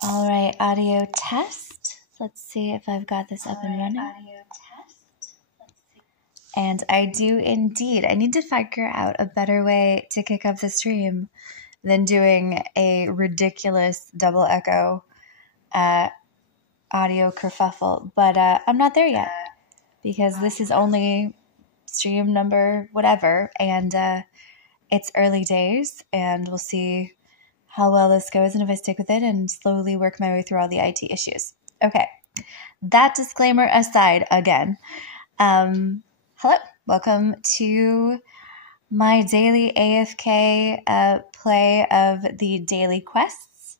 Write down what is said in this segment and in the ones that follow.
All right, audio test. Let's see if I've got this up and running. And I do indeed. I need to figure out a better way to kick off the stream than doing a ridiculous double echo audio kerfuffle. But I'm not there yet because this is only stream number whatever. And it's early days and we'll see how well this goes and if I stick with it and slowly work my way through all the IT issues. Okay, that disclaimer aside again. Hello, welcome to my daily AFK play of the daily quests.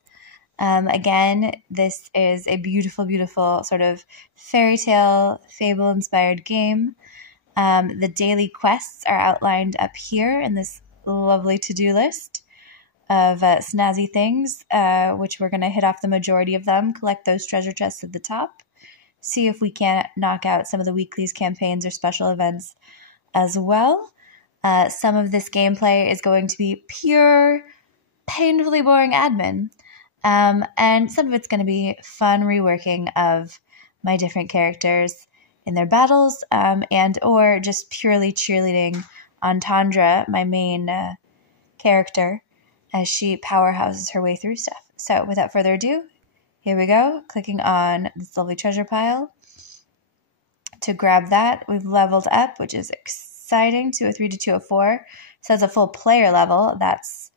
Again, this is a beautiful, beautiful sort of fairy tale, fable-inspired game. The daily quests are outlined up here in this lovely to-do list of snazzy things, which we're going to hit off the majority of them, collect those treasure chests at the top, see if we can't knock out some of the weeklies, campaigns, or special events as well. Some of this gameplay is going to be pure, painfully boring admin, and some of it's going to be fun reworking of my different characters in their battles, and or just purely cheerleading on Tundra, my main character, as she powerhouses her way through stuff. So without further ado, here we go, clicking on this lovely treasure pile to grab that. We've leveled up, which is exciting, 203 to 204. So that's a full player level. That's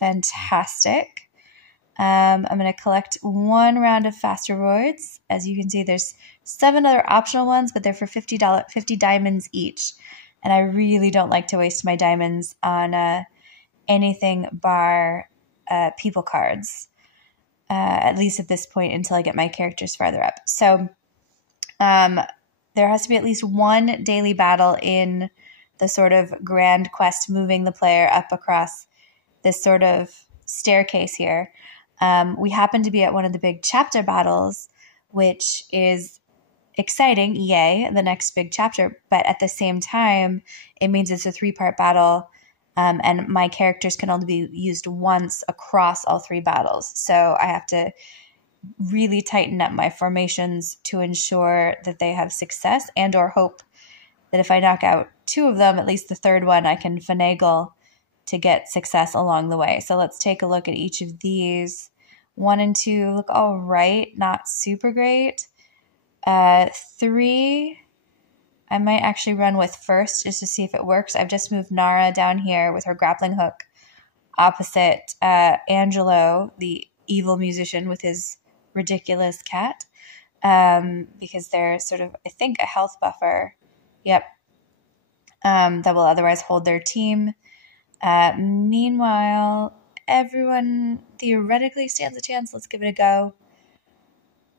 fantastic. I'm going to collect one round of fast rewards. As you can see, there's 7 other optional ones, but they're for $50 diamonds each. And I really don't like to waste my diamonds on anything bar people cards, at least at this point until I get my characters farther up. So there has to be at least one daily battle in the sort of grand quest moving the player up across this sort of staircase here. We happen to be at one of the big chapter battles, which is exciting, yay, the next big chapter, but at the same time, it means it's a 3-part battle. And my characters can only be used once across all 3 battles. So I have to really tighten up my formations to ensure that they have success and or hope that if I knock out 2 of them, at least the third one, I can finagle to get success along the way. So let's take a look at each of these. 1 and 2 look all right, not super great. 3... I might actually run with first just to see if it works. I've just moved Nara down here with her grappling hook opposite Angelo, the evil musician with his ridiculous cat, because they're sort of, I think, a health buffer. Yep. That will otherwise hold their team. Meanwhile, everyone theoretically stands a chance. Let's give it a go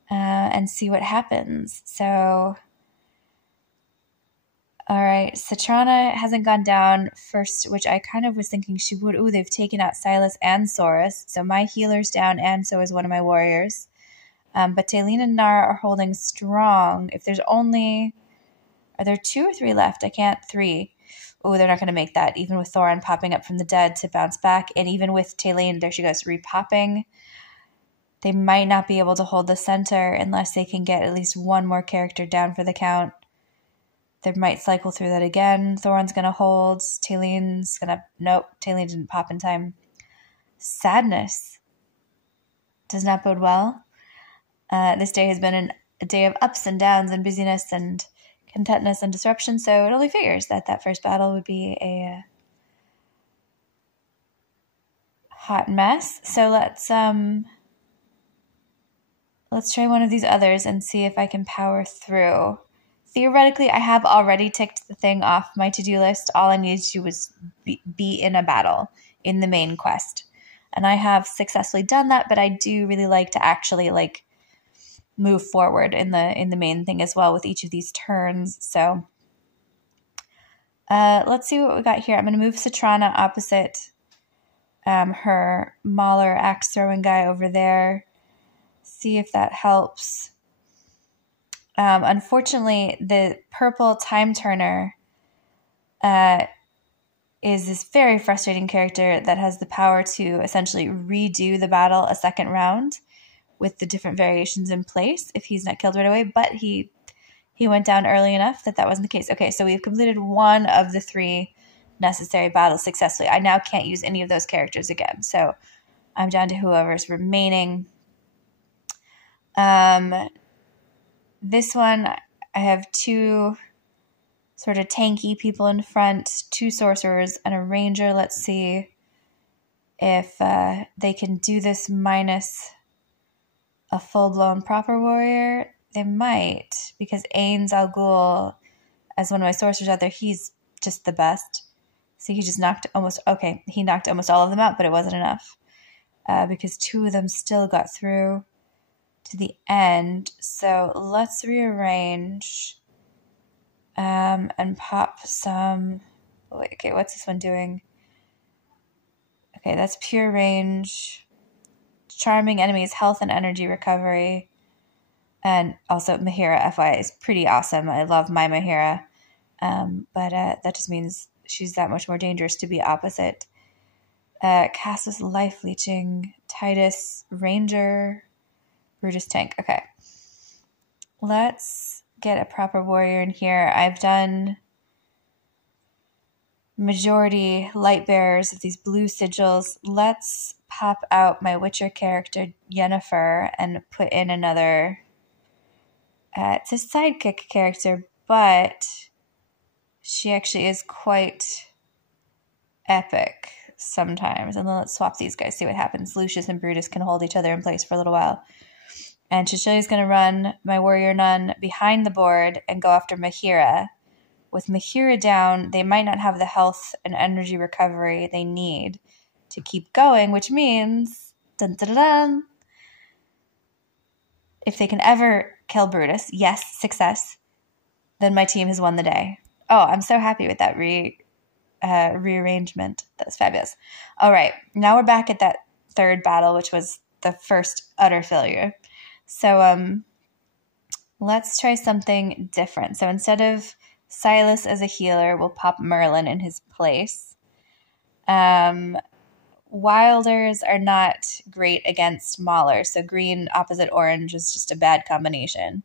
and see what happens. So... all right, Citrana hasn't gone down first, which I kind of was thinking she would. Ooh, they've taken out Silas and Saurus, so my healer's down, and so is one of my warriors. But Taylene and Nara are holding strong. If there's only... are there 2 or 3 left? I can't... 3. Ooh, they're not going to make that, even with Thorin popping up from the dead to bounce back, and even with Taylene, there she goes, repopping. They might not be able to hold the center unless they can get at least one more character down for the count. They might cycle through that again. Thorin's going to hold. Taylene's going to... nope, Taylene didn't pop in time. Sadness. Does not bode well. This day has been a day of ups and downs and busyness and contentness and disruption, so it only figures that that first battle would be a hot mess. So let's try one of these others and see if I can power through. Theoretically, I have already ticked the thing off my to-do list. All I needed to do was be in a battle in the main quest. And I have successfully done that, but I do really like to actually move forward in the main thing as well with each of these turns. So let's see what we got here. I'm going to move Citrana opposite her mauler axe throwing guy over there. See if that helps. Unfortunately, the purple time turner is this very frustrating character that has the power to essentially redo the battle a second round, with the different variations in place if he's not killed right away, but he went down early enough that wasn't the case. Okay, so we've completed one of the 3 necessary battles successfully. I now can't use any of those characters again, so I'm down to whoever's remaining. This one, I have 2 sort of tanky people in front, 2 sorcerers, and a ranger. Let's see if they can do this minus a full-blown proper warrior. They might, because Ains Al Ghul, as one of my sorcerers out there, he's just the best. So he just knocked almost all of them out, but it wasn't enough because 2 of them still got through to the end. So let's rearrange and pop some. Wait, okay, what's this one doing? Okay, that's pure range. Charming enemies, health and energy recovery. And also Mahira, FYI, is pretty awesome. I love my Mahira. But that just means she's that much more dangerous to be opposite. Cassus, life leeching. Titus, ranger. Brutus, tank. Okay. Let's get a proper warrior in here. I've done majority light bearers of these blue sigils. Let's pop out my Witcher character, Yennefer, and put in another. It's a sidekick character, but she actually is quite epic sometimes. And then let's swap these guys, see what happens. Lucius and Brutus can hold each other in place for a little while. And Cecilia's going to run my warrior nun behind the board and go after Mahira. With Mahira down, they might not have the health and energy recovery they need to keep going, which means, dun, dun, dun, dun, if they can ever kill Brutus, yes, success, then my team has won the day. Oh, I'm so happy with that rearrangement. That's fabulous. All right, now we're back at that 3rd battle, which was the first utter failure. So let's try something different. So instead of Silas as a healer, we'll pop Merlin in his place. Wilders are not great against Maulers, so green opposite orange is just a bad combination.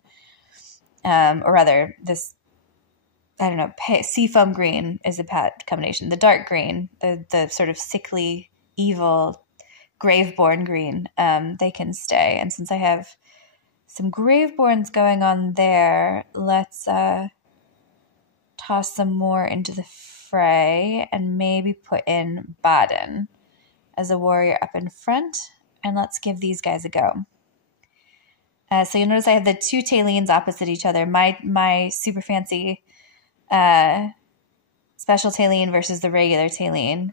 Or rather, this, I don't know, seafoam green is a bad combination. The dark green, the sort of sickly, evil, graveborn green, they can stay. And since I have some graveborns going on there, let's toss some more into the fray and maybe put in Baden as a warrior up in front, and let's give these guys a go. So you'll notice I have the 2 Talines opposite each other. My super fancy special Taline versus the regular Taline.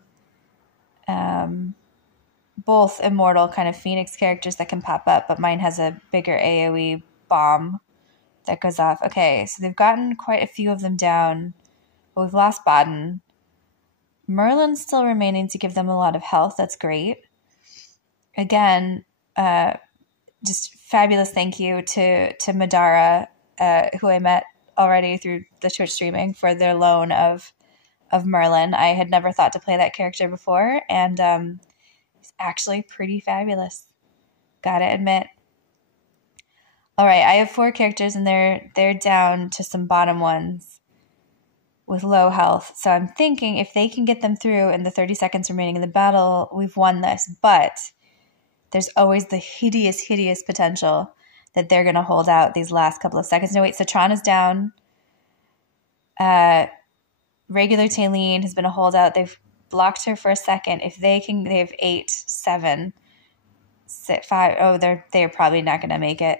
Both immortal kind of Phoenix characters that can pop up, but mine has a bigger AoE bomb that goes off. Okay, so they've gotten quite a few of them down, but we've lost Baden. Merlin's still remaining to give them a lot of health. That's great. Again, just fabulous thank you to Madara, who I met already through the Twitch streaming, for their loan of Merlin. I had never thought to play that character before, and he's actually pretty fabulous. Gotta admit. All right, I have 4 characters, and they're down to some bottom ones with low health. So I'm thinking if they can get them through in the 30 seconds remaining in the battle, we've won this. But there's always the hideous, hideous potential that they're going to hold out these last couple of seconds. No, wait, so Tron is down. Regular Taline has been a holdout. They've blocked her for a second. If they can, they have 8, 7, 6, 5. Oh, they're probably not going to make it.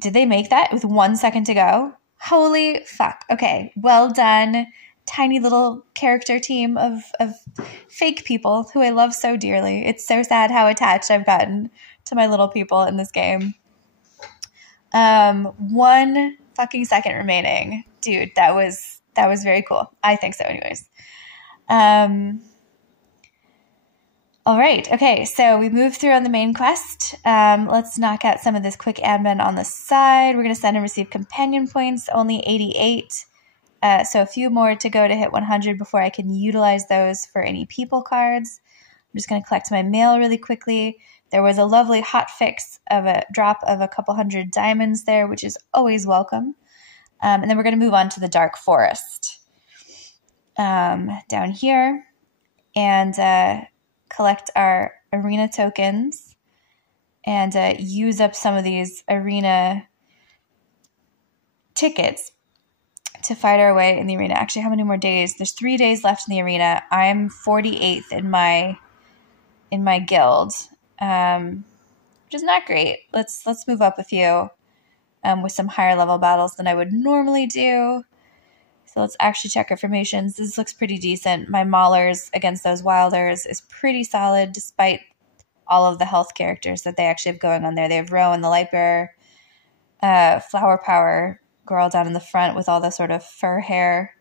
Did they make that with 1 second to go? Holy fuck. Okay, well done, tiny little character team of fake people who I love so dearly. It's so sad how attached I've gotten to my little people in this game. 1 fucking second remaining. Dude, that was very cool. I think so anyways. All right. Okay. So we moved through on the main quest. Let's knock out some of this quick admin on the side. We're going to send and receive companion points, only 88. So a few more to go to hit 100 before I can utilize those for any people cards. I'm just going to collect my mail really quickly. There was a lovely hot fix of a drop of a couple hundred diamonds there, which is always welcome. And then we're going to move on to the Dark Forest down here and collect our arena tokens and use up some of these arena tickets to fight our way in the arena. Actually, how many more days? There's 3 days left in the arena. I'm 48th in my guild, which is not great. Let's move up a few with some higher level battles than I would normally do. So let's actually check our formations. This looks pretty decent. My Maulers against those Wilders is pretty solid despite all of the health characters that they actually have going on there. They have Rowan, the Lightbearer, Flower Power girl down in the front with all the sort of fur hair.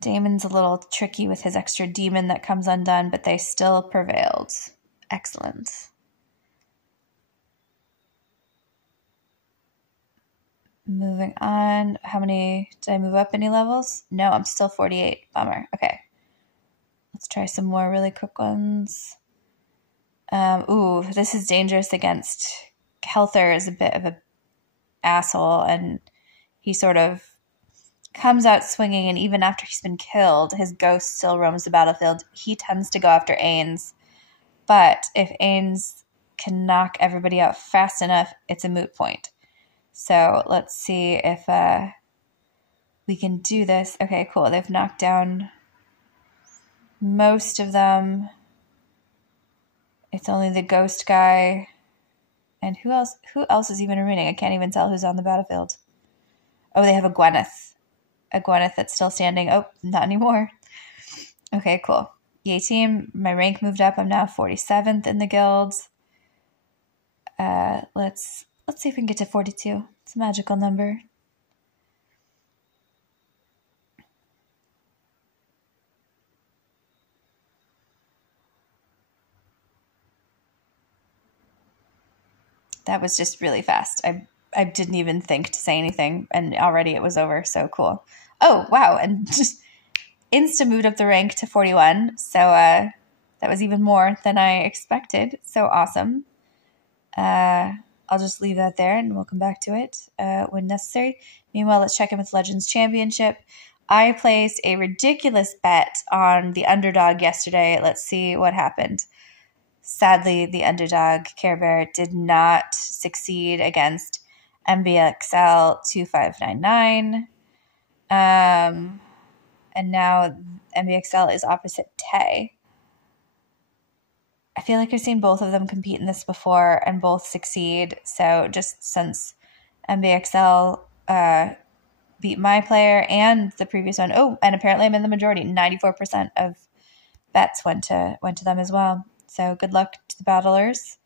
Damon's a little tricky with his extra demon that comes undone, but they still prevailed. Excellent. Moving on. How many? Did I move up any levels? No, I'm still 48. Bummer. Okay. Let's try some more really quick ones. Ooh, this is dangerous against Kelther is a bit of a asshole, and he sort of comes out swinging, and even after he's been killed, his ghost still roams the battlefield. He tends to go after Ains, but if Ains can knock everybody out fast enough, it's a moot point. So let's see if we can do this. Okay, cool. They've knocked down most of them. It's only the ghost guy. And who else is even remaining? I can't even tell who's on the battlefield. Oh, they have a Gwyneth. A Gwyneth that's still standing. Oh, not anymore. Okay, cool. Yay team. My rank moved up. I'm now 47th in the guild. Let's see if we can get to 42. It's a magical number. That was just really fast. I didn't even think to say anything, and already it was over. So cool. Oh, wow. And just insta moved up the rank to 41. So that was even more than I expected. So awesome. I'll just leave that there and we'll come back to it when necessary. Meanwhile, let's check in with Legends Championship. I placed a ridiculous bet on the underdog yesterday. Let's see what happened. Sadly, the underdog, Care Bear, did not succeed against MBXL 2599. And now MBXL is opposite Tay. I feel like I've seen both of them compete in this before and both succeed. So just since MBXL beat my player and the previous one, oh, and apparently I'm in the majority. 94% of bets went to them as well. So good luck to the battlers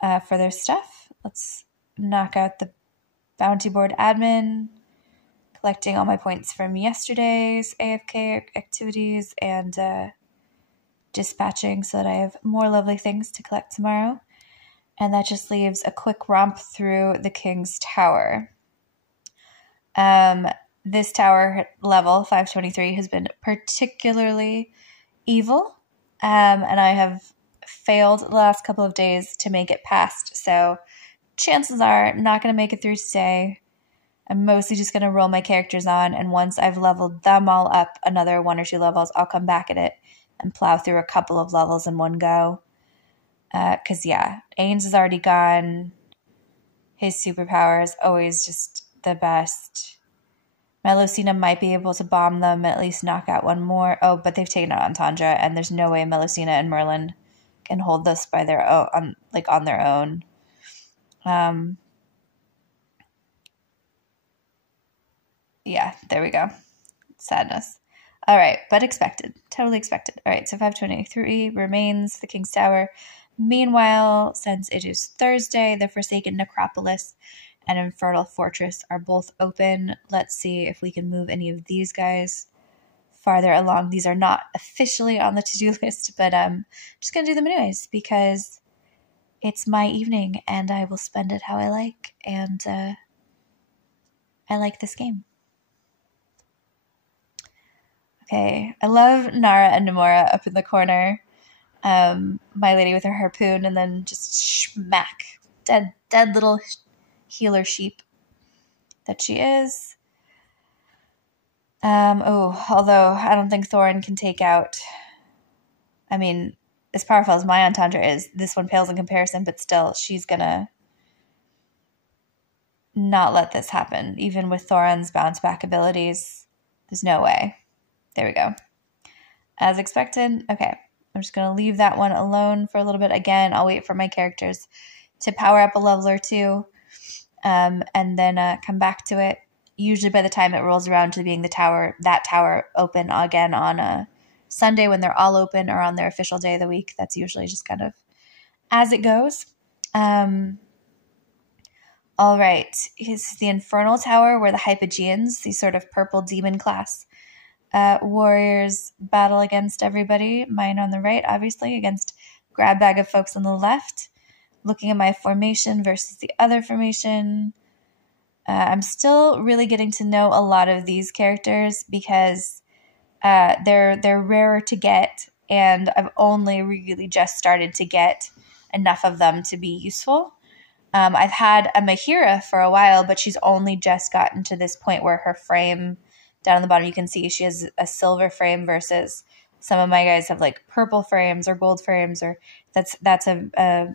for their stuff. Let's knock out the bounty board admin, collecting all my points from yesterday's AFK activities and dispatching so that I have more lovely things to collect tomorrow. And that just leaves a quick romp through the King's Tower. This tower level, 523, has been particularly evil. And I have failed the last couple of days to make it past. So chances are I'm not going to make it through today. I'm mostly just going to roll my characters on. And once I've leveled them all up another 1 or 2 levels, I'll come back at it and plow through a couple of levels in one go. Because, yeah, Ains is already gone. His superpower is always just the best. Melusina might be able to bomb them and at least knock out one more. Oh, but they've taken out Antandra, and there's no way Melusina and Merlin can hold this by their own, on their own. Yeah, there we go. Sadness. All right, but expected. Totally expected. All right, so 523 remains the King's Tower. Meanwhile, since it is Thursday, the Forsaken Necropolis and Infernal Fortress are both open. Let's see if we can move any of these guys farther along. These are not officially on the to-do list, but I'm just going to do them anyways because it's my evening and I will spend it how I like, and I like this game. Okay, I love Nara and Nomura up in the corner. My lady with her harpoon, and then just smack. Dead little healer sheep that she is. Although I don't think Thorin can take out, I mean, as powerful as my Entendre is, this one pales in comparison, but still, she's gonna not let this happen. Even with Thorin's bounce back abilities, there's no way. There we go. As expected. Okay, I'm just gonna leave that one alone for a little bit. Again, I'll wait for my characters to power up a level or two, and then come back to it. Usually by the time it rolls around to being that tower open again on a Sunday when they're all open, or on their official day of the week. That's usually just kind of as it goes. All right, here's the Infernal Tower, where the Hypogeans, these sort of purple demon class warriors, battle against everybody. Mine on the right, obviously, against grab bag of folks on the left. Looking at my formation versus the other formation. I'm still really getting to know a lot of these characters because they're rarer to get, and I've only really just started to get enough of them to be useful. I've had a Mahira for a while, but she's only just gotten to this point where her frame, down on the bottom, you can see she has a silver frame versus some of my guys have like purple frames or gold frames, or that's a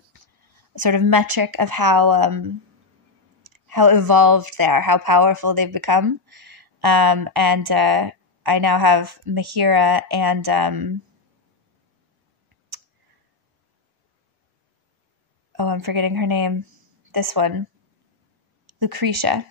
sort of metric of how evolved they are, how powerful they've become. And I now have Mahira and I'm forgetting her name. This one, Lucretia,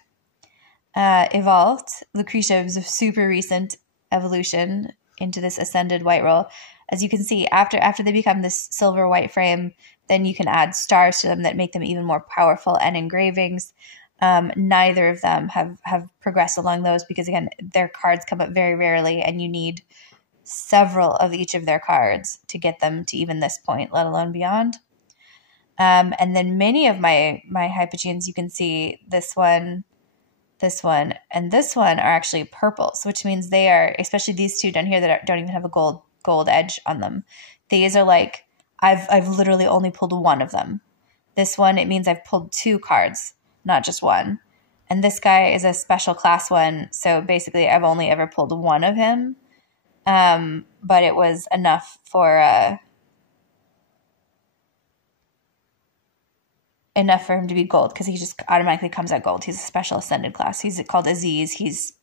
evolved. Lucretia was a super recent evolution into this ascended white roll. As you can see, after they become this silver white frame, then you can add stars to them that make them even more powerful, and engravings. Neither of them have progressed along those because, again, their cards come up very rarely, and you need several of each of their cards to get them to even this point, let alone beyond. And then many of my Hypogeans, you can see this one, and this one are actually purples, which means they are, especially these two down here that don't even have a gold edge on them. These are like, I've literally only pulled one of them. This one, it means I've pulled two cards, not just one. And this guy is a special class one, so basically I've only ever pulled one of him. But it was enough for him to be gold, because he just automatically comes out gold. He's a special ascended class. He's called Aziz. His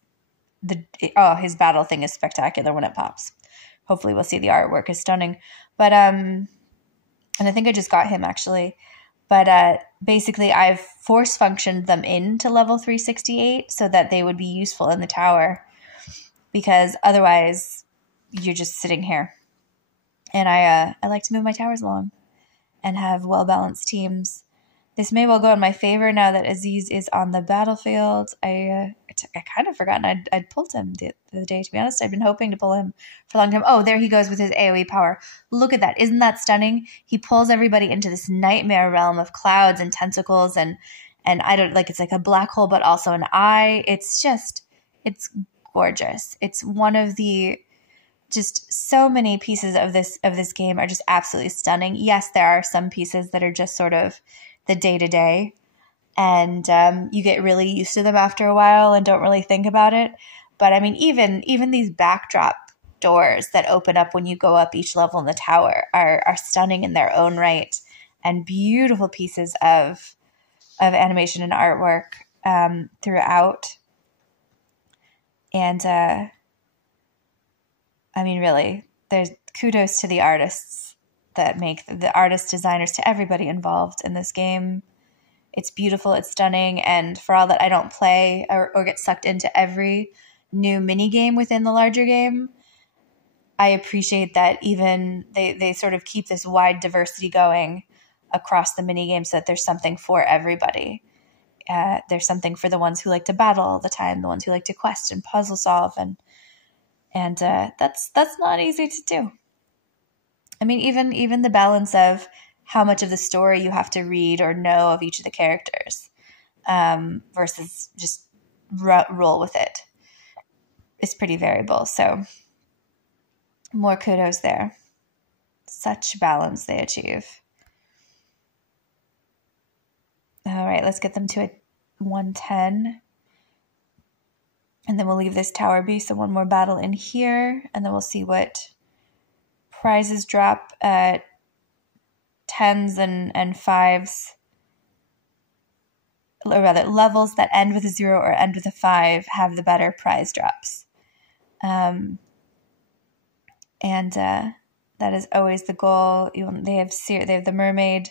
battle thing is spectacular when it pops. Hopefully we'll see. The artwork is stunning. But and I think I just got him actually. But basically I've force functioned them into level 368 so that they would be useful in the tower, because otherwise you're just sitting here. And I like to move my towers along and have well-balanced teams. This may well go in my favor now that Aziz is on the battlefield. I kind of forgotten I'd pulled him the other day, to be honest. I've been hoping to pull him for a long time. Oh, there he goes with his AoE power. Look at that. Isn't that stunning? He pulls everybody into this nightmare realm of clouds and tentacles, and I don't like, it's like a black hole, but also an eye. It's gorgeous. It's one of the, just so many pieces of this game are just absolutely stunning. Yes, there are some pieces that are just sort of the day-to-day, and you get really used to them after a while and don't really think about it. But I mean, even these backdrop doors that open up when you go up each level in the tower are stunning in their own right, and beautiful pieces of animation and artwork throughout. And I mean, really, there's kudos to the artists that make the artists, designers, to everybody involved in this game. It's beautiful, it's stunning, and for all that I don't play or get sucked into every new mini game within the larger game, I appreciate that even they sort of keep this wide diversity going across the mini games, so that there's something for everybody. There's something for the ones who like to battle all the time, the ones who like to quest and puzzle solve, and that's not easy to do. I mean, even the balance of how much of the story you have to read or know of each of the characters versus just roll with it is pretty variable. So More kudos there. Such balance they achieve. All right, let's get them to a 110. And then we'll leave this tower be. So one more battle in here. And then we'll see what prizes drop at 10s and 5s. Or rather, levels that end with a 0 or end with a 5 have the better prize drops. And that is always the goal. They have the mermaid,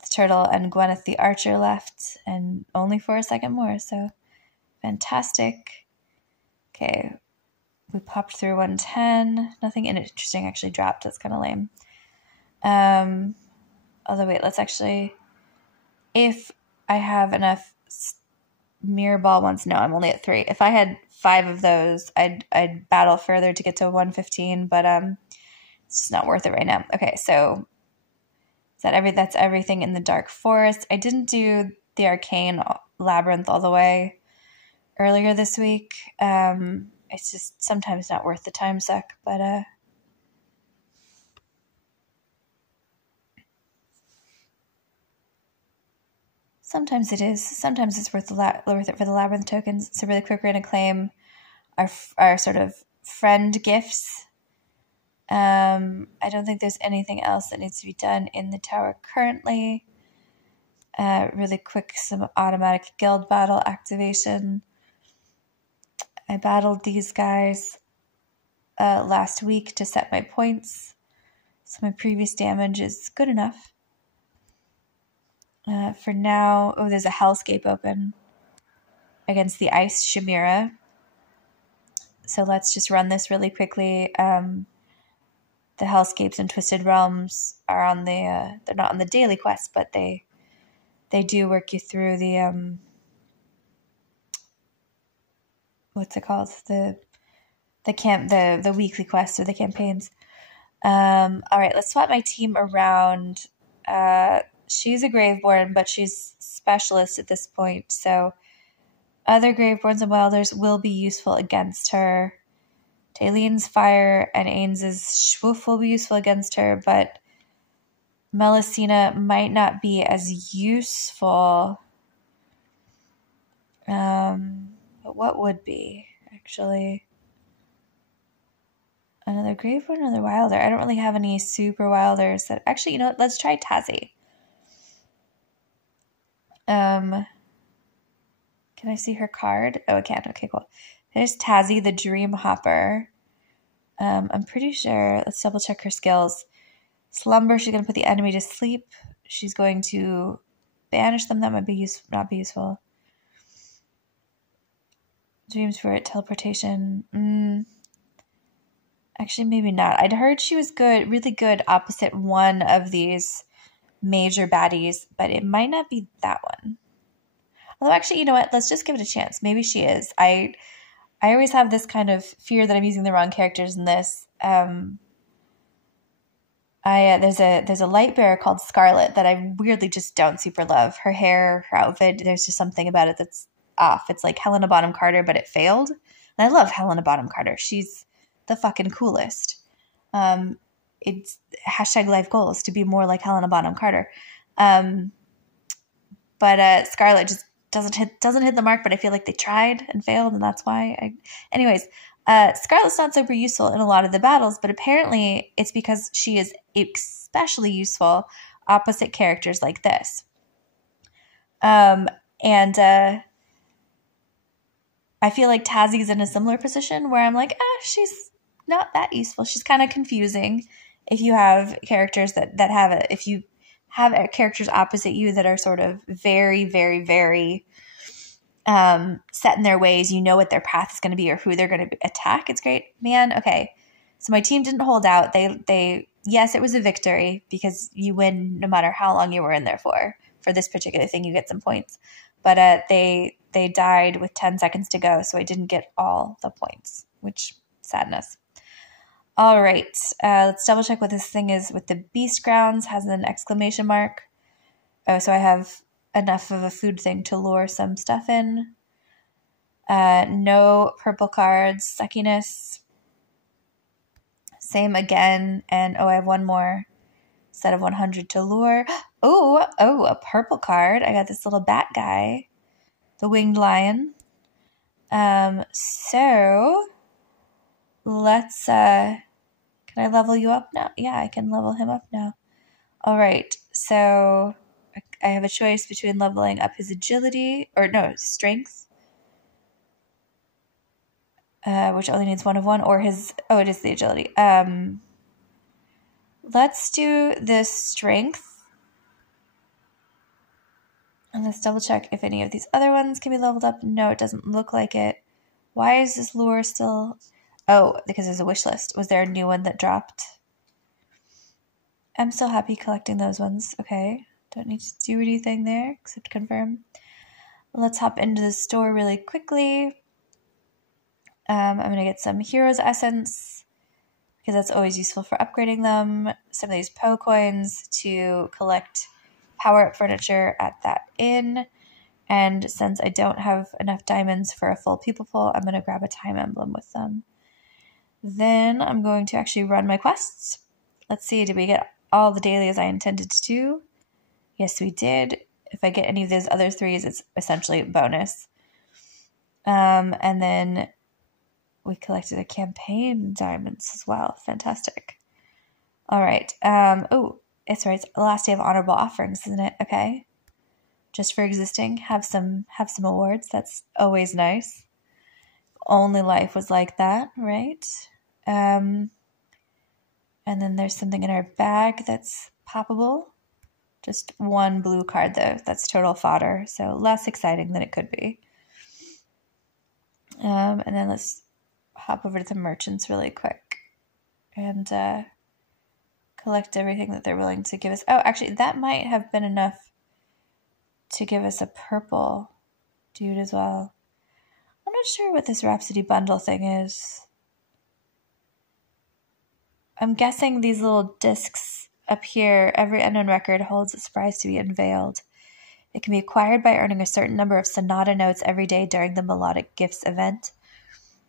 the turtle, and Gwyneth the archer left, and only for a second more. So fantastic. Okay, we popped through 110. Nothing interesting actually dropped. That's kind of lame. Although wait, let's actually, if I have enough mirror ball ones, no, I'm only at 3. If I had 5 of those, I'd battle further to get to 115, but it's just not worth it right now. Okay, so that's everything in the dark forest. I didn't do the arcane labyrinth all the way earlier this week. It's just sometimes not worth the time suck, but sometimes it is. Sometimes it's worth it for the labyrinth tokens. So really quick, we're going to claim our sort of friend gifts. I don't think there's anything else that needs to be done in the tower currently. Really quick, some automatic guild battle activation. I battled these guys last week to set my points, so my previous damage is good enough. For now, there's a hellscape open against the ice chimera. So let's just run this really quickly. The hellscapes and twisted realms are on the they're not on the daily quest, but they do work you through the what's it called, the weekly quests or the campaigns. All right, let's swap my team around. She's a Graveborn, but she's specialist at this point, so other Graveborns and Wilders will be useful against her. Tayleen's Fire and Ains's Schwoof will be useful against her, but Melusina might not be as useful. But what would be, actually? Another Graveborn, another Wilder. I don't really have any super Wilders that... Actually, you know what? Let's try Tazzy. Can I see her card? Oh, I can. Okay, cool. There's Tazzy, the Dream Hopper. I'm pretty sure... Let's double check her skills. Slumber, she's going to put the enemy to sleep. She's going to banish them. That might be not be useful. Dream Spirit, teleportation. Actually, maybe not. I'd heard she was good, really good opposite one of these major baddies, but it might not be that one. Although, actually, you know what? Let's just give it a chance. Maybe she is. I always have this kind of fear that I'm using the wrong characters in this. There's a light bearer called Scarlet that I weirdly just don't super love. Her hair, her outfit, there's just something about it that's off. It's like Helena Bonham Carter, but it failed. And I love Helena Bonham Carter. She's the fucking coolest. It's #life goals to be more like Helena Bonham Carter. But Scarlet just doesn't hit the mark, but I feel like they tried and failed, and that's why. Anyways, Scarlet's not super useful in a lot of the battles, but apparently it's because she is especially useful opposite characters like this. And I feel like Tazzy's in a similar position where I'm like, she's not that useful. She's kind of confusing if you have characters that have it. If you have characters opposite you that are sort of very, very, very set in their ways, you know what their path is going to be or who they're going to attack. It's great, man. Okay, so my team didn't hold out. They yes, it was a victory because you win no matter how long you were in there for this particular thing. You get some points, but they died with 10 seconds to go, so I didn't get all the points, which sadness. All right, let's double check what this thing is with the Beast Grounds. Has an exclamation mark. Oh, so I have enough of a food thing to lure some stuff in. No purple cards. Suckiness. Same again. And I have one more set of 100 to lure. Oh, a purple card. I got this little bat guy, the winged lion. So let's, can I level you up now? Yeah, I can level him up now. All right. So I have a choice between leveling up his agility, or no, strength, which only needs 1 of 1, or his, it is the agility. Let's do this strength. And let's double check if any of these other ones can be leveled up. No, it doesn't look like it. Why is this lure still? Oh, because there's a wish list. Was there a new one that dropped? I'm still happy collecting those ones. Okay. Don't need to do anything there except confirm. Let's hop into the store really quickly. I'm going to get some Heroes Essence because that's always useful for upgrading them. Some of these Poe coins to collect power-up furniture at that inn. And since I don't have enough diamonds for a full people pull, I'm going to grab a time emblem with them. Then I'm going to actually run my quests. Let's see, did we get all the dailies I intended to do? Yes, we did. If I get any of those other 3s, it's essentially a bonus. And then we collected a campaign diamonds as well. Fantastic. All right. It's right. It's the last day of honorable offerings, isn't it? Okay. Just for existing, have some awards. That's always nice. Only life was like that, right? And then there's something in our bag that's poppable. Just 1 blue card though. That's total fodder, so less exciting than it could be. And then let's hop over to the merchants really quick and collect everything that they're willing to give us. Oh, actually, that might have been enough to give us a purple dude as well. I'm not sure what this Rhapsody bundle thing is. I'm guessing these little discs up here, every unknown record holds a surprise to be unveiled. It can be acquired by earning a certain number of sonata notes every day during the Melodic Gifts event,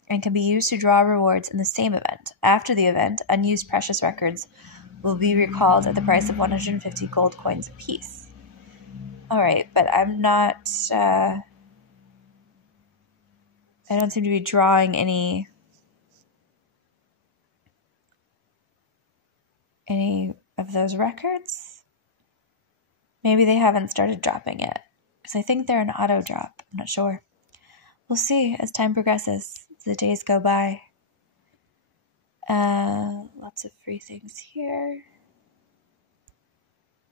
and can be used to draw rewards in the same event. After the event, unused precious records will be recalled at the price of 150 gold coins apiece. All right, but I'm not, I don't seem to be drawing any of those records. Maybe they haven't started dropping yet, because I think they're an auto drop. I'm not sure. We'll see as time progresses, as the days go by. Lots of free things here.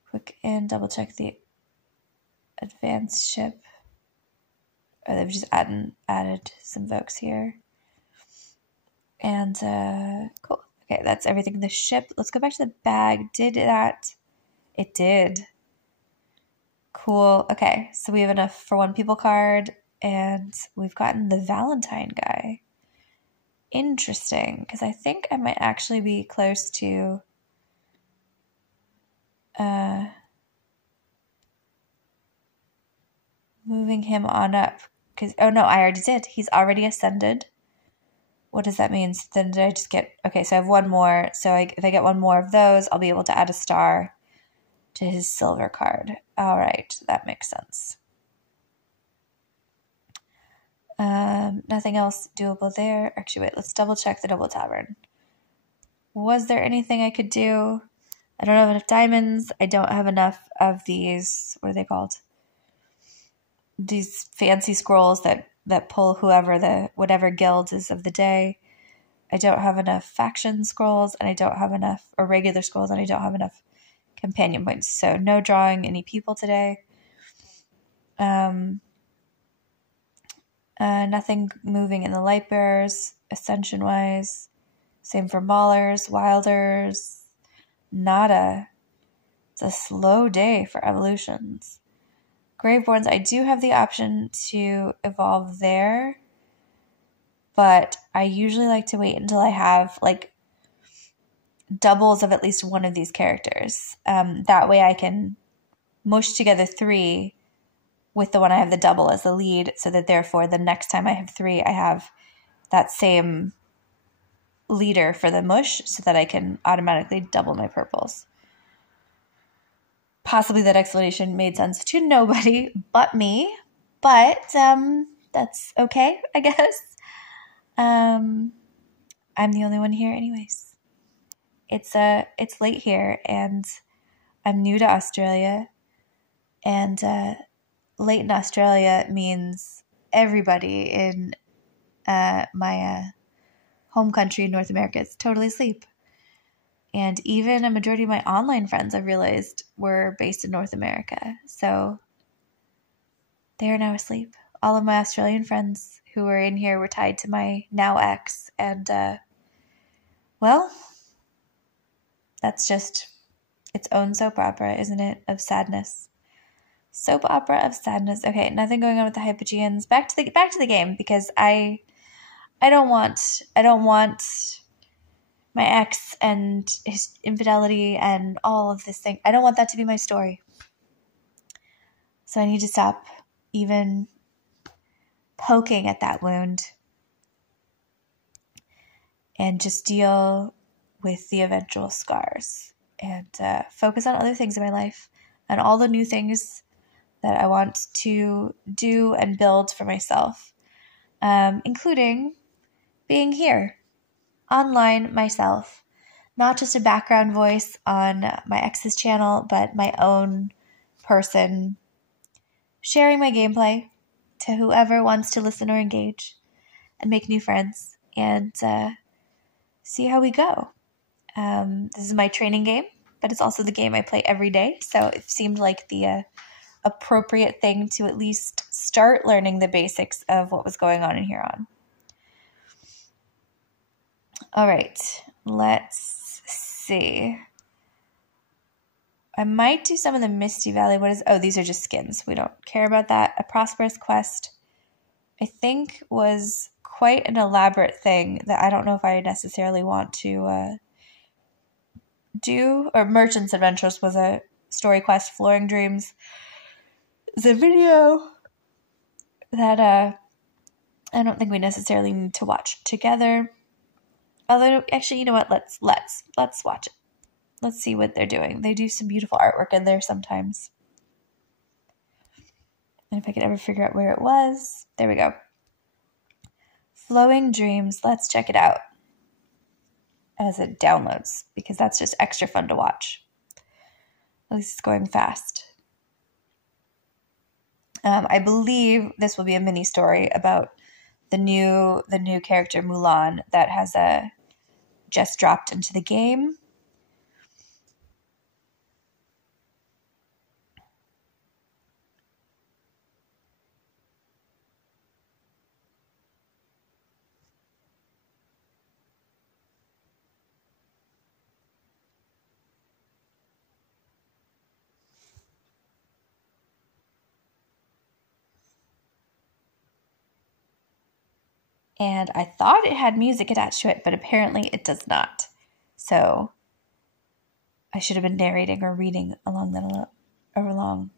Quick and double check the advanced ship. Oh, they've just added some folks here. And cool. Okay, that's everything in the ship. Let's go back to the bag. Did that? It did. Cool. Okay, so we have enough for 1 people card, and we've gotten the Valentine guy. Interesting, because I think I might actually be close to moving him on up. Because, oh no, I already did. He's already ascended. What does that mean? So then did I just get... Okay, so I have 1 more. So if I get 1 more of those, I'll be able to add a star to his silver card. All right, that makes sense. Nothing else doable there. Actually, wait, let's double check the Double Tavern. Was there anything I could do? I don't have enough diamonds. I don't have enough of these, what are they called? These fancy scrolls that pull whatever guild is of the day. I don't have enough faction scrolls, and I don't have enough, or regular scrolls, and I don't have enough companion points. So no drawing any people today. Nothing moving in the light bearers, ascension wise. Same for maulers, wilders. Nada. It's a slow day for evolutions. Graveborns, I do have the option to evolve there, but I usually like to wait until I have like doubles of at least one of these characters. That way I can mush together 3 with the one I have the double as the lead, so that therefore the next time I have 3, I have that same leader for the mush so that I can automatically double my purples. Possibly that explanation made sense to nobody but me, but that's okay, I guess. I'm the only one here anyways. It's late here, and I'm new to Australia, and late in Australia means everybody in my home country in North America is totally asleep. And even a majority of my online friends, I've realized, were based in North America. So they are now asleep. All of my Australian friends who were in here were tied to my now ex. And, well, that's just its own soap opera, isn't it? Of sadness. Soap opera of sadness. Okay, nothing going on with the Hypogeans. Back to the game, because I don't want my ex and his infidelity and all of this thing. I don't want that to be my story. So I need to stop even poking at that wound and just deal with the eventual scars and focus on other things in my life and all the new things that I want to do and build for myself, including being here. Online myself, not just a background voice on my ex's channel, but my own person, sharing my gameplay to whoever wants to listen or engage and make new friends and see how we go. This is my training game, but it's also the game I play every day, so it seemed like the appropriate thing to at least start learning the basics of what was going on in here on. All right, let's see. I might do some of the Misty Valley. These are just skins. We don't care about that. A Prosperous Quest, I think, was quite an elaborate thing that I don't know if I necessarily want to do. Or Merchant's Adventures was a story quest. Flooring Dreams is a video that I don't think we necessarily need to watch together. Although, actually, you know what? Let's watch it. Let's see what they're doing. They do some beautiful artwork in there sometimes. And if I could ever figure out where it was. There we go. Flowing Dreams. Let's check it out as it downloads, because that's just extra fun to watch. At least it's going fast. I believe this will be a mini story about the new character Mulan that has just dropped into the game. And I thought it had music attached to it, but apparently it does not. So I should have been narrating or reading along.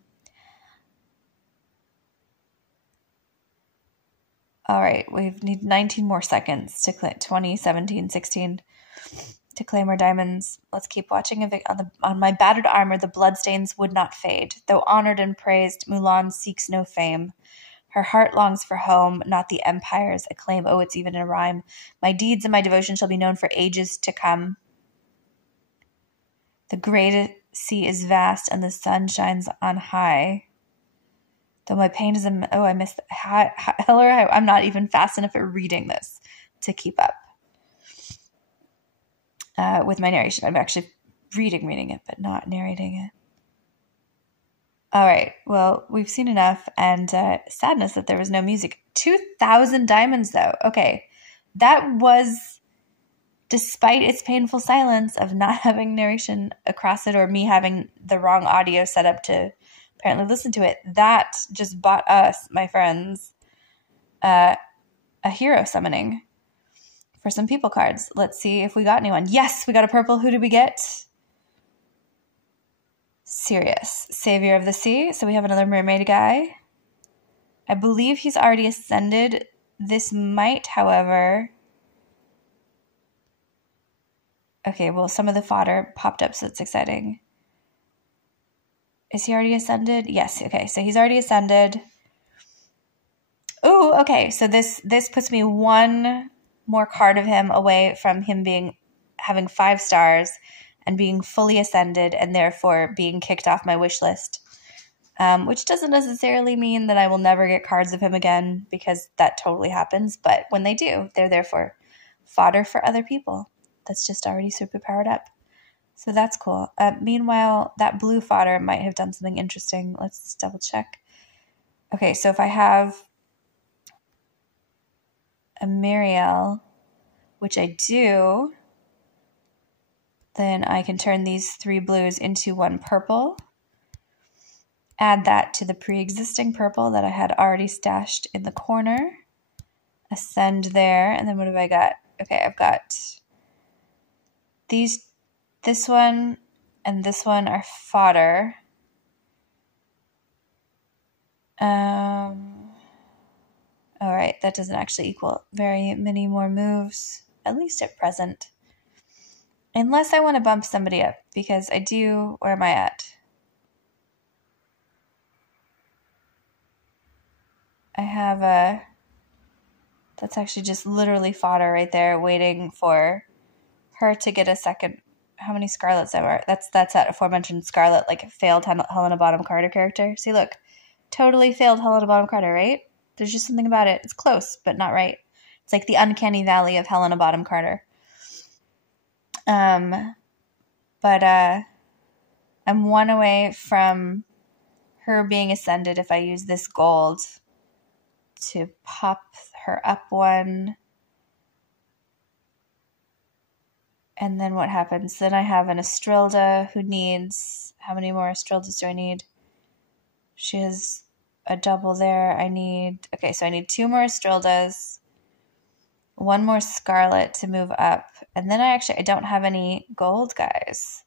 All right, we need 19 more seconds to claim 20, 17, 16 to claim our diamonds. Let's keep watching. On my battered armor, the bloodstains would not fade. Though honored and praised, Mulan seeks no fame. Her heart longs for home, not the empire's acclaim. Oh, it's even in a rhyme. My deeds and my devotion shall be known for ages to come. The great sea is vast and the sun shines on high. Though my pain is I missed I'm not even fast enough at reading this to keep up with my narration. I'm actually reading it, but not narrating it. All right, well, we've seen enough, and sadness that there was no music. 2,000 diamonds, though. Okay, that was, despite its painful silence of not having narration across it or me having the wrong audio set up to apparently listen to it, that just bought us, my friends, a hero summoning for some people cards. Let's see if we got anyone. Yes, we got a purple. Who did we get? Sirius, Savior of the Sea. So we have another mermaid guy. I believe he's already ascended. This might, however, Okay, well, some of the fodder popped up, so that's exciting. Is he already ascended? Yes, okay, so he's already ascended. Ooh, okay, so this puts me one more card of him away from him having 5 stars and being fully ascended and therefore being kicked off my wish list. Which doesn't necessarily mean that I will never get cards of him again, because that totally happens. But when they do, they're there for fodder for other people. That's just already super powered up. So that's cool. Meanwhile, that blue fodder might have done something interesting. Let's double check. Okay, so if I have a Muriel, which I do, then I can turn these 3 blues into 1 purple. Add that to the pre-existing purple that I had already stashed in the corner. Ascend there, and then what have I got? Okay, I've got this one and this one are fodder. All right, that doesn't actually equal very many more moves, at least at present. Unless I want to bump somebody up, because I do, where am I at? I have that's actually just literally fodder right there, waiting for her to get a second. How many Scarlets there are? That's that aforementioned Scarlet, like failed Helena Bonham Carter character. See, look, totally failed Helena Bonham Carter, right? There's just something about it. It's close, but not right. It's like the uncanny valley of Helena Bonham Carter. But I'm 1 away from her being ascended if I use this gold to pop her up 1. And then what happens? Then I have an Estrilda who needs, how many more Estrildas do I need? She has a double there. Okay, so I need 2 more Estrildas, 1 more Scarlet to move up. And then I don't have any gold guys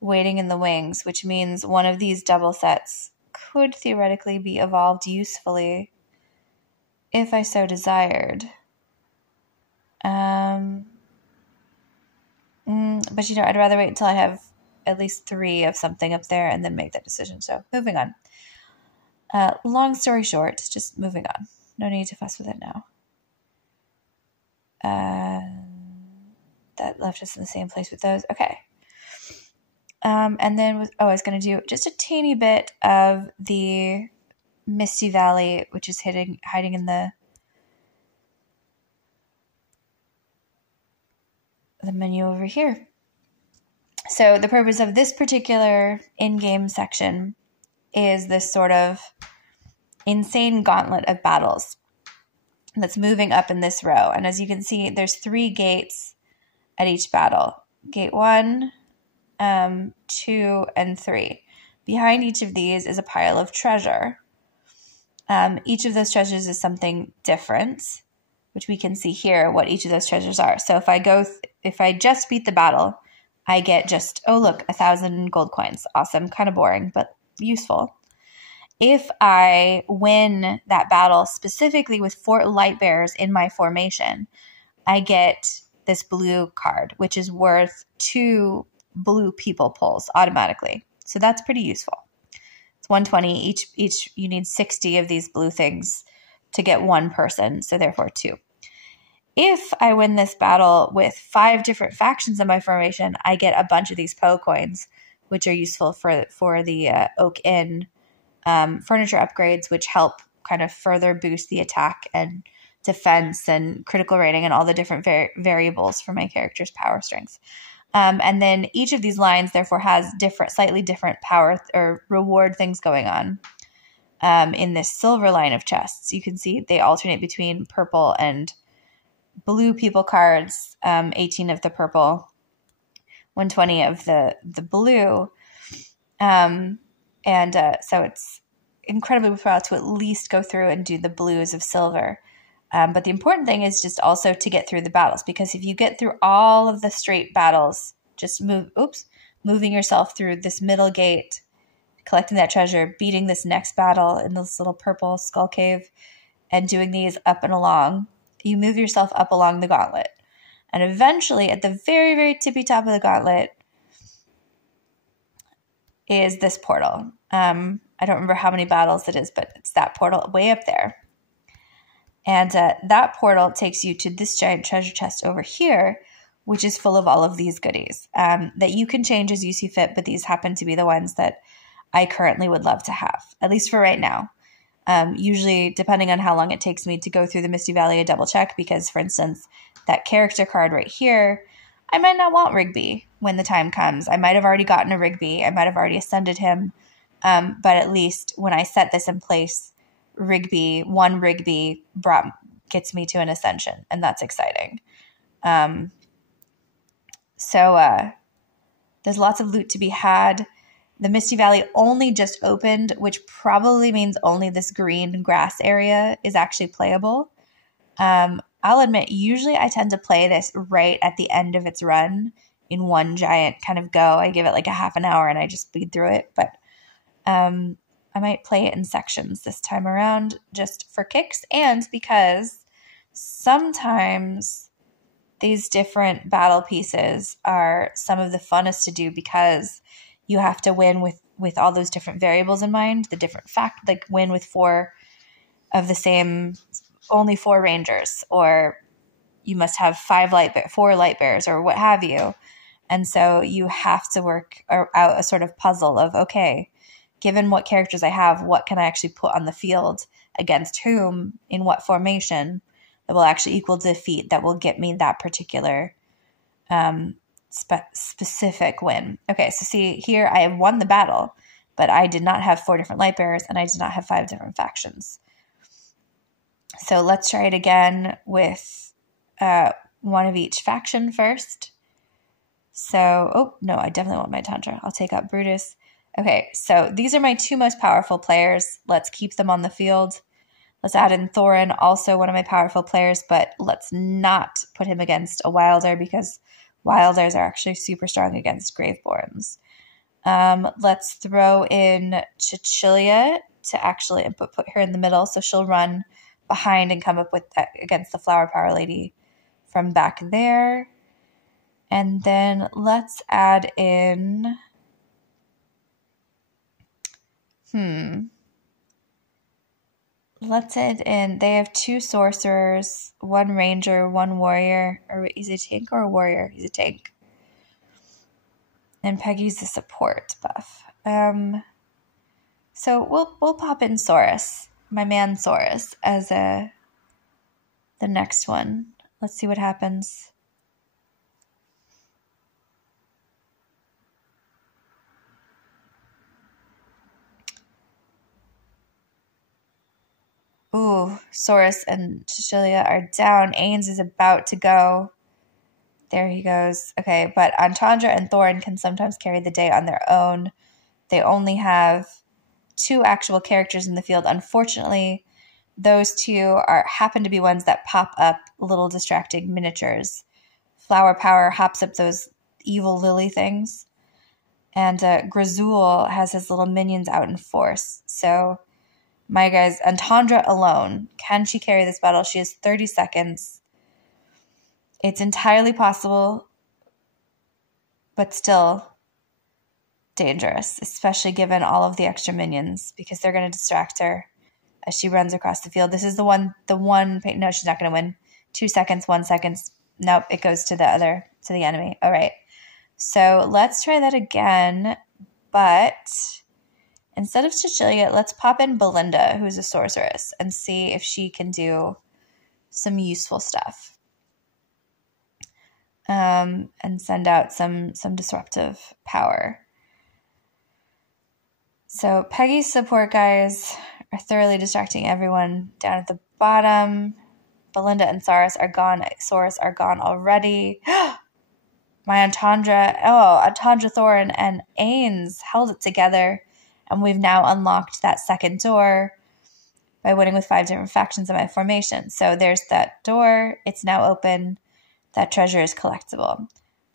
waiting in the wings, which means one of these double sets could theoretically be evolved usefully if I so desired. But I'd rather wait until I have at least 3 of something up there and then make that decision. So moving on. Long story short, just moving on. No need to fuss with it now. That left us in the same place with those. Okay. And then I was going to do just a teeny bit of the Misty Valley, which is hiding in the menu over here. So the purpose of this particular in-game section is this sort of insane gauntlet of battles that's moving up in this row. And as you can see, there's 3 gates at each battle. Gate 1, 2, and 3. Behind each of these is a pile of treasure. Each of those treasures is something different, which we can see here what each of those treasures are. So if I just beat the battle, I get just, 1,000 gold coins. Awesome. Kind of boring, but useful. If I win that battle specifically with 4 light bearers in my formation, I get this blue card, which is worth 2 blue people pulls automatically. So that's pretty useful. It's 120 each. You need 60 of these blue things to get 1 person, so therefore 2. If I win this battle with 5 different factions in my formation, I get a bunch of these Poe coins, which are useful for the Oak Inn furniture upgrades, which help kind of further boost the attack and defense and critical rating and all the different variables for my character's power strengths. And then each of these lines, therefore, has slightly different power or reward things going on. In this silver line of chests, you can see they alternate between purple and blue people cards, 18 of the purple, 120 of the blue. So it's incredibly worthwhile to at least go through and do the blues of silver. But the important thing is just also to get through the battles, because if you get through all of the straight battles, just moving yourself through this middle gate, collecting that treasure, beating this next battle in this little purple skull cave, and doing these up and along, you move yourself up along the gauntlet. And eventually, at the very, very tippy top of the gauntlet, is this portal. I don't remember how many battles it is, but it's that portal way up there. And that portal takes you to this giant treasure chest over here, which is full of all of these goodies that you can change as you see fit, but these happen to be the ones that I currently would love to have, at least for right now. Usually, depending on how long it takes me to go through the Misty Valley, I double check because, for instance, that character card right here, I might not want Rigby when the time comes. I might have already gotten a Rigby. I might have already ascended him. But at least when I set this in place, one Rigby gets me to an ascension, and that's exciting. So there's lots of loot to be had. The Misty Valley only just opened, which probably means only this green grass area is actually playable. I'll admit, usually I tend to play this right at the end of its run in one giant kind of go. I give it like a half an hour and I just speed through it. But I might play it in sections this time around just for kicks and because sometimes these different battle pieces are some of the funnest to do because you have to win with all those different variables in mind, the different win with only 4 rangers, or you must have 4 light bearers or what have you. And so you have to work out a sort of puzzle of, okay, given what characters I have, what can I actually put on the field against whom in what formation that will actually equal defeat that will get me that particular specific win. Okay, so see here I have won the battle, but I did not have 4 different light bearers and I did not have 5 different factions. So let's try it again with one of each faction first. So, oh, no, I definitely want my Tundra. I'll take out Brutus. Okay, so these are my 2 most powerful players. Let's keep them on the field. Let's add in Thorin, also one of my powerful players, but let's not put him against a Wilder because Wilders are actually super strong against Graveborns. Let's throw in Cecilia to actually put her in the middle, so she'll run behind and come up with against the Flower Power Lady from back there. And then let's add in let's add in, they have 2 sorcerers, 1 ranger, 1 warrior, or is he a tank or a warrior? He's a tank. And Peggy's the support buff. So we'll pop in Saurus, my man Saurus, as the next one. Let's see what happens. Ooh, Saurus and Cecilia are down. Ains is about to go. There he goes. Okay, but Antandra and Thorin can sometimes carry the day on their own. They only have 2 actual characters in the field. Unfortunately, those 2 happen to be ones that pop up little distracting miniatures. Flower Power hops up those evil lily things. And Grazul has his little minions out in force. So my guys, Antandra alone, can she carry this battle? She has 30 seconds. It's entirely possible, but still dangerous, especially given all of the extra minions, because they're going to distract her as she runs across the field. This is no, she's not going to win. 2 seconds, 1 second. Nope, it goes to the enemy. All right. So let's try that again, but instead of Cecilia, let's pop in Belinda, who's a sorceress, and see if she can do some useful stuff. And send out some disruptive power. So Peggy's support guys are thoroughly distracting everyone down at the bottom. Belinda and Saurus are gone. Already. My Antandra, Thorin and Ains held it together, and we've now unlocked that second door by winning with 5 different factions in my formation. So there's that door. It's now open. That treasure is collectible.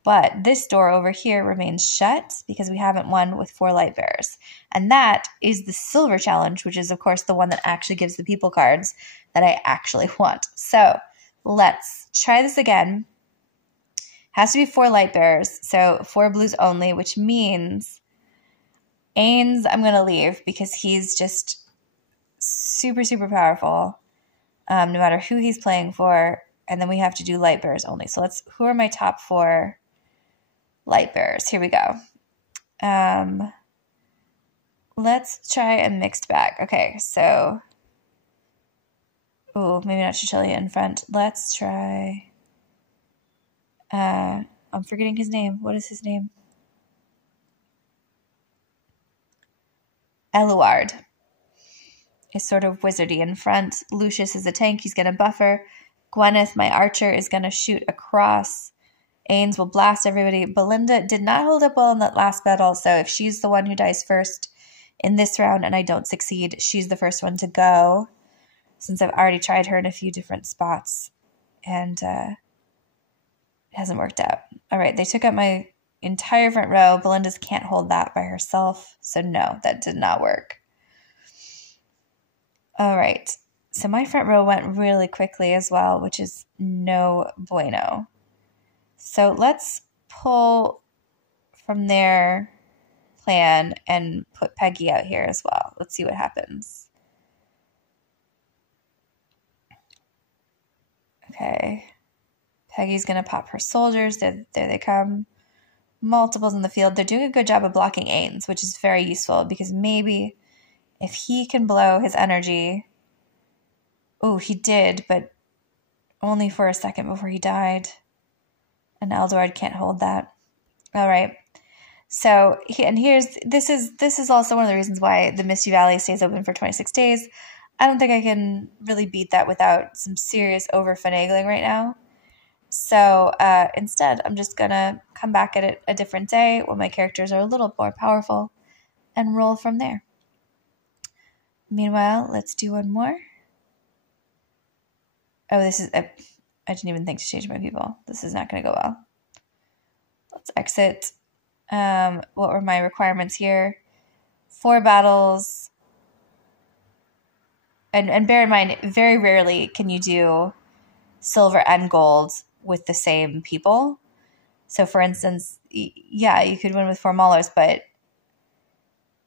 But this door over here remains shut because we haven't won with 4 light bearers. And that is the silver challenge, which is, of course, the one that actually gives the people cards that I actually want. So let's try this again. Has to be 4 light bearers, so 4 blues only, which means Ains I'm going to leave because he's just super, super powerful, no matter who he's playing for. And then we have to do light bearers only. So who are my top 4 light bearers? Here we go. Let's try a mixed bag. Okay, so, maybe not Cecilia in front. Let's try, I'm forgetting his name. What is his name? Eluard is sort of wizardy in front. Lucius is a tank. He's going to buffer. Gwyneth, my archer, is going to shoot across. Ains will blast everybody. Belinda did not hold up well in that last battle, so if she's the one who dies first in this round and I don't succeed, she's the first one to go, since I've already tried her in a few different spots, and it hasn't worked out. All right, they took up my entire front row. Belinda's can't hold that by herself, so no, that did not work. All right, so my front row went really quickly as well, which is no bueno. So let's pull from their plan and put Peggy out here as well. Let's see what happens. Okay, Peggy's going to pop her soldiers. There they come. Multiples in the field. They're doing a good job of blocking Ains, which is very useful because maybe if he can blow his energy... Oh, he did, but only for a second before he died. And Eldord can't hold that. All right. So, this is also one of the reasons why the Misty Valley stays open for 26 days. I don't think I can really beat that without some serious over-finagling right now. So instead, I'm just going to come back at it a different day when my characters are a little more powerful and roll from there. Meanwhile, let's do one more. Oh, I didn't even think to change my people. This is not going to go well. Let's exit. What were my requirements here? 4 battles. And bear in mind, very rarely can you do silver and gold with the same people. So for instance, yeah, you could win with 4 maulers, but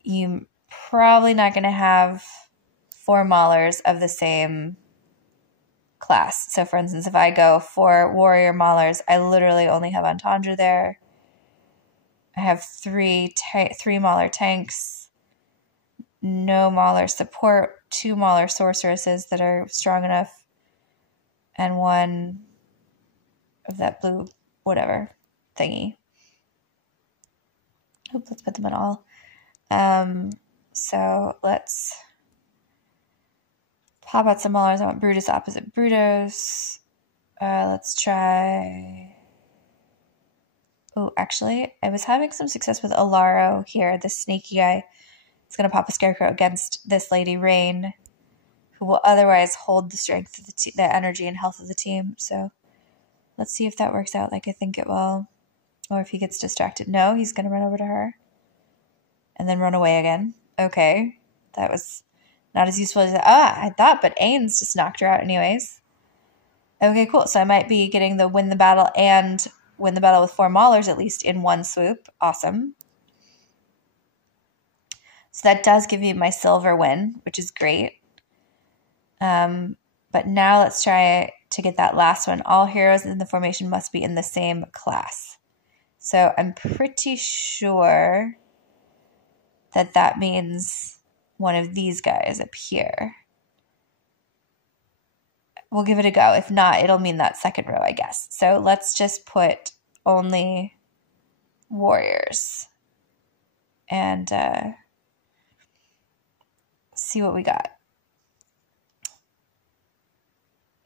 you're probably not going to have 4 maulers of the same class. So for instance, if I go 4 warrior maulers, I literally only have Entendre there. I have 3 mauler tanks, no mauler support, 2 mauler sorceresses that are strong enough, and 1 of that blue whatever thingy. Let's put them in all. So let's pop out some maulers. I want Brutus opposite Brutus. Let's try... Oh, actually, I was having some success with Alaro here, this sneaky guy. It's going to pop a Scarecrow against this Lady Rain, who will otherwise hold the strength of the energy and health of the team. So let's see if that works out like I think it will. Or if he gets distracted. No, he's going to run over to her. And then run away again. Okay. That was not as useful as I thought, but Ains just knocked her out anyways. Okay, cool. So I might be getting the win the battle and win the battle with 4 maulers at least in one swoop. Awesome. So that does give me my silver win, which is great. But now let's try to get that last one. All heroes in the formation must be in the same class. So I'm pretty sure that means one of these guys up here. We'll give it a go. If not, it'll mean that second row, I guess. So let's just put only warriors and see what we got.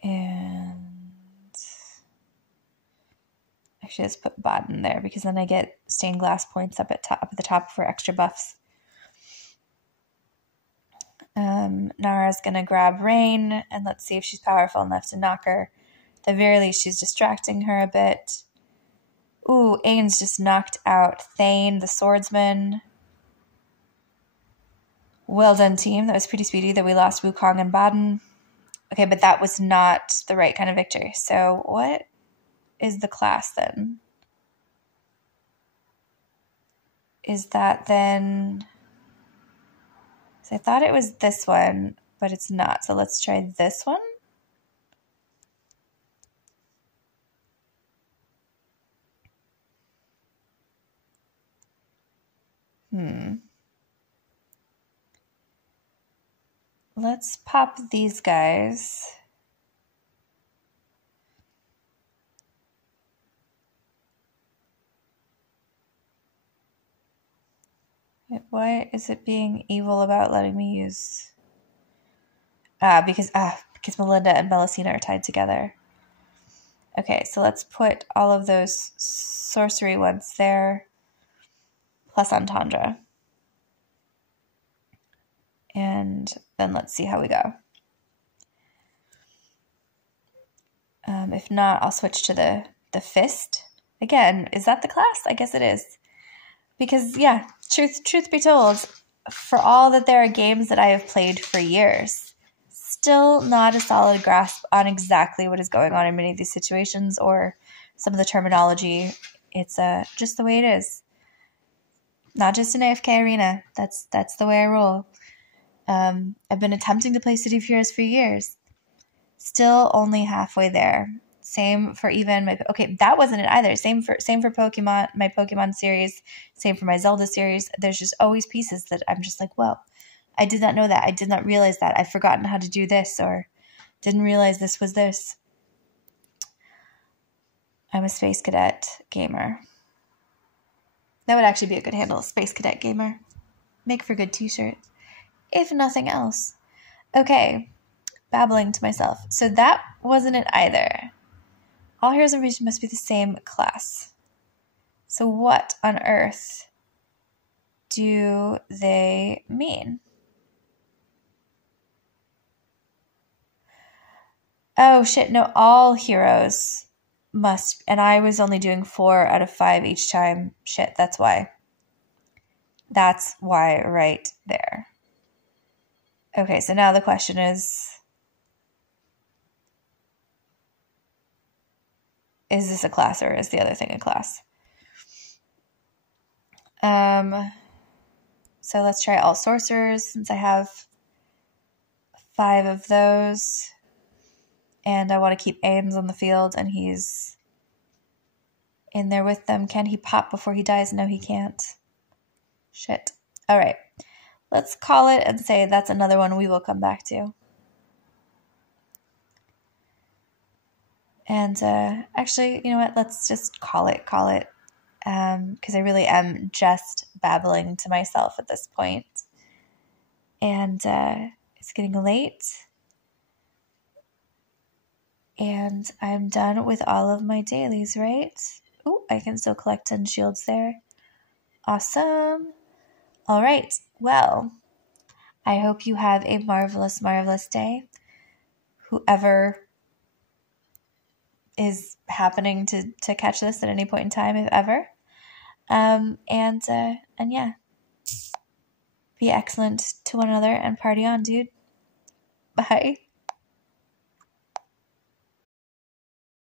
And actually, let's put bot in there because then I get stained glass points up at the top for extra buffs. Nara's going to grab Rain, and let's see if she's powerful enough to knock her. At the very least, she's distracting her a bit. Ooh, Ains just knocked out Thane, the swordsman. Well done, team. That was pretty speedy that we lost Wukong and Baden. Okay, but that was not the right kind of victory. So what is the class then? is that then... So I thought it was this one, but it's not. So let's try this one. Let's pop these guys. Why is it being evil about letting me use... because Melinda and Melusina are tied together. Okay, so let's put all of those sorcery ones there, plus Entendre. And then let's see how we go. If not, I'll switch to the Fist. Again, is that the class? I guess it is. Because, yeah, truth be told, for all that there are games that I have played for years, still not a solid grasp on exactly what is going on in many of these situations or some of the terminology. It's just the way it is. Not just an AFK arena. That's the way I roll. I've been attempting to play City of Heroes for years. Still only halfway there. Same for even my... Okay, that wasn't it either. Same for Pokemon, my Pokemon series. Same for my Zelda series. There's just always pieces that I'm just like, well, I did not know that. I did not realize that. I've forgotten how to do this, or didn't realize this was this. I'm a Space Cadet gamer. That would actually be a good handle. Space Cadet gamer. Make for good t-shirts. If nothing else. Okay. Babbling to myself. So that wasn't it either. All Heroes of Information must be the same class. So what on earth do they mean? Oh shit, no, all heroes must, and I was only doing 4 out of 5 each time. Shit, that's why. That's why right there. Okay, so now the question is this a class or is the other thing a class? So let's try all sorcerers since I have 5 of those. And I want to keep Ains on the field and he's in there with them. Can he pop before he dies? No, he can't. Shit. All right. Let's call it and say that's another one we will come back to. And actually, you know what? Let's just call it. Because I really am just babbling to myself at this point. And it's getting late. And I'm done with all of my dailies, right? Oh, I can still collect 10 shields there. Awesome. All right. Well, I hope you have a marvelous, marvelous day. Whoever is happening to catch this at any point in time, if ever. And yeah, be excellent to one another and party on, dude. Bye.